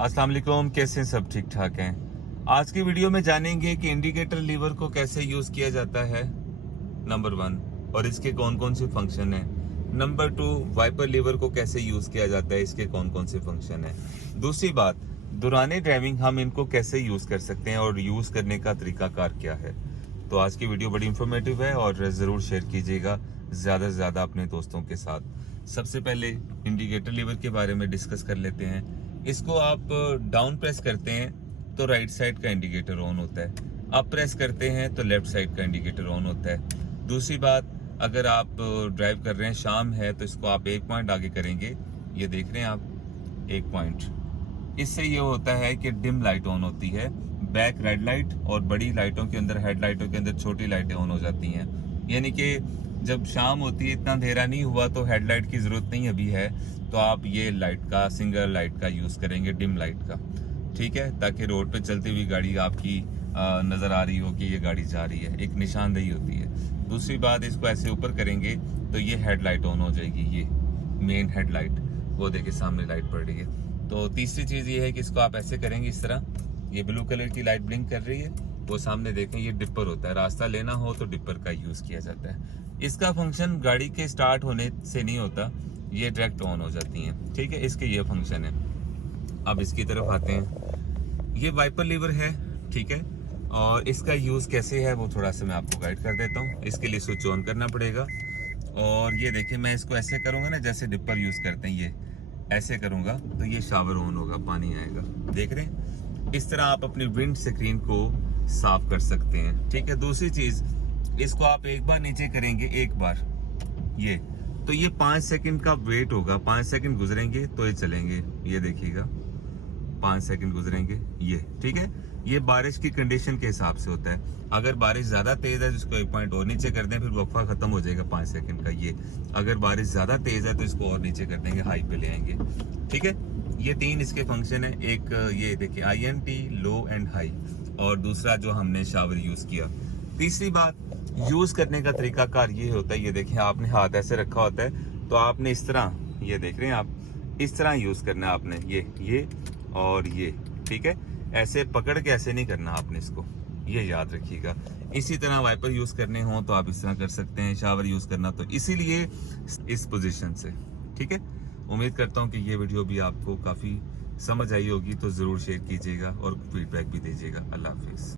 अस्सलाम वालेकुम, कैसे हैं सब? ठीक ठाक हैं। आज की वीडियो में जानेंगे कि इंडिकेटर लीवर को कैसे यूज किया जाता है, नंबर 1, और इसके कौन कौन से फंक्शन हैं। नंबर 2, वाइपर लीवर को कैसे यूज किया जाता है, इसके कौन कौन से फंक्शन हैं। दूसरी बात, दौरान ड्राइविंग हम इनको कैसे यूज कर सकते हैं और यूज करने का तरीकाकार क्या है। तो आज की वीडियो बड़ी इंफॉर्मेटिव है और जरूर शेयर कीजिएगा ज्यादा से ज्यादा अपने दोस्तों के साथ। सबसे पहले इंडिकेटर लीवर के बारे में डिस्कस कर लेते हैं। इसको आप डाउन प्रेस करते हैं तो राइट साइड का इंडिकेटर ऑन होता है, अप प्रेस करते हैं तो लेफ्ट साइड का इंडिकेटर ऑन होता है। दूसरी बात, अगर आप ड्राइव कर रहे हैं, शाम है, तो इसको आप 1 पॉइंट आगे करेंगे, ये देख रहे हैं आप 1 पॉइंट। इससे ये होता है कि डिम लाइट ऑन होती है, बैक रेड लाइट और बड़ी लाइटों के अंदर, हेडलाइटों के अंदर छोटी लाइटें ऑन हो जाती हैं। यानी कि जब शाम होती है, इतना अंधेरा नहीं हुआ, तो हेडलाइट की जरूरत नहीं अभी है, तो आप ये लाइट का, सिंगल लाइट का यूज करेंगे, डिम लाइट का, ठीक है, ताकि रोड पे चलती हुई गाड़ी आपकी नजर आ रही हो कि ये गाड़ी जा रही है, एक निशानदेही होती है। दूसरी बात, इसको ऐसे ऊपर करेंगे तो ये हेडलाइट ऑन हो जाएगी, ये मेन हेडलाइट, वो देखिए सामने लाइट पड़ रही है। तो तीसरी चीज ये है कि इसको आप ऐसे करेंगे, इस तरह, ये ब्लू कलर की लाइट ब्लिंक कर रही है, वो सामने देखें, ये डिपर होता है, रास्ता लेना हो तो डिपर का यूज किया जाता है। इसका फंक्शन गाड़ी के स्टार्ट होने से नहीं होता, ये डायरेक्ट ऑन हो जाती हैं, ठीक है, इसके ये फंक्शन है। अब इसकी तरफ आते हैं, ये वाइपर लीवर है, ठीक है, और इसका यूज कैसे है वो थोड़ा सा मैं आपको गाइड कर देता हूँ। इसके लिए स्विच ऑन करना पड़ेगा, और ये देखिए मैं इसको ऐसे करूंगा ना, जैसे डिपर यूज करते हैं, ये ऐसे करूंगा तो ये शावर ऑन होगा, पानी आएगा, देख रहे हैं। इस तरह आप अपनी विंड स्क्रीन को साफ कर सकते हैं, ठीक है। दूसरी चीज, इसको आप एक बार नीचे करेंगे, एक बार ये, तो ये 5 सेकंड का वेट होगा, 5 सेकंड गुजरेंगे तो ये चलेंगे, ये देखिएगा 5 सेकंड गुजरेंगे, ये ठीक है। ये बारिश की कंडीशन के हिसाब से होता है, अगर बारिश ज्यादा तेज है तो इसको 1 पॉइंट और नीचे कर दें, फिर वक्फा खत्म हो जाएगा 5 सेकंड का। ये अगर बारिश ज्यादा तेज है तो इसको और नीचे कर देंगे, हाई पे ले आएंगे, ठीक है। ये 3 इसके फंक्शन है, एक ये देखिए INT, लो एंड हाई, और दूसरा जो हमने शावर यूज किया। तीसरी बात, यूज करने का तरीकाकार ये होता है, ये देखिए आपने हाथ ऐसे रखा होता है, तो आपने इस तरह, ये देख रहे हैं आप, इस तरह यूज करना है आपने, ये और ये, ठीक है। ऐसे पकड़ के ऐसे नहीं करना आपने इसको, ये याद रखिएगा। इसी तरह वाइपर यूज करने हो तो आप इस तरह कर सकते हैं, शावर यूज करना तो इसीलिए इस पोजीशन से, ठीक है। उम्मीद करता हूँ कि ये वीडियो भी आपको काफी समझ आई होगी, तो जरूर शेयर कीजिएगा और फीडबैक भी दीजिएगा। अल्लाह हाफिज।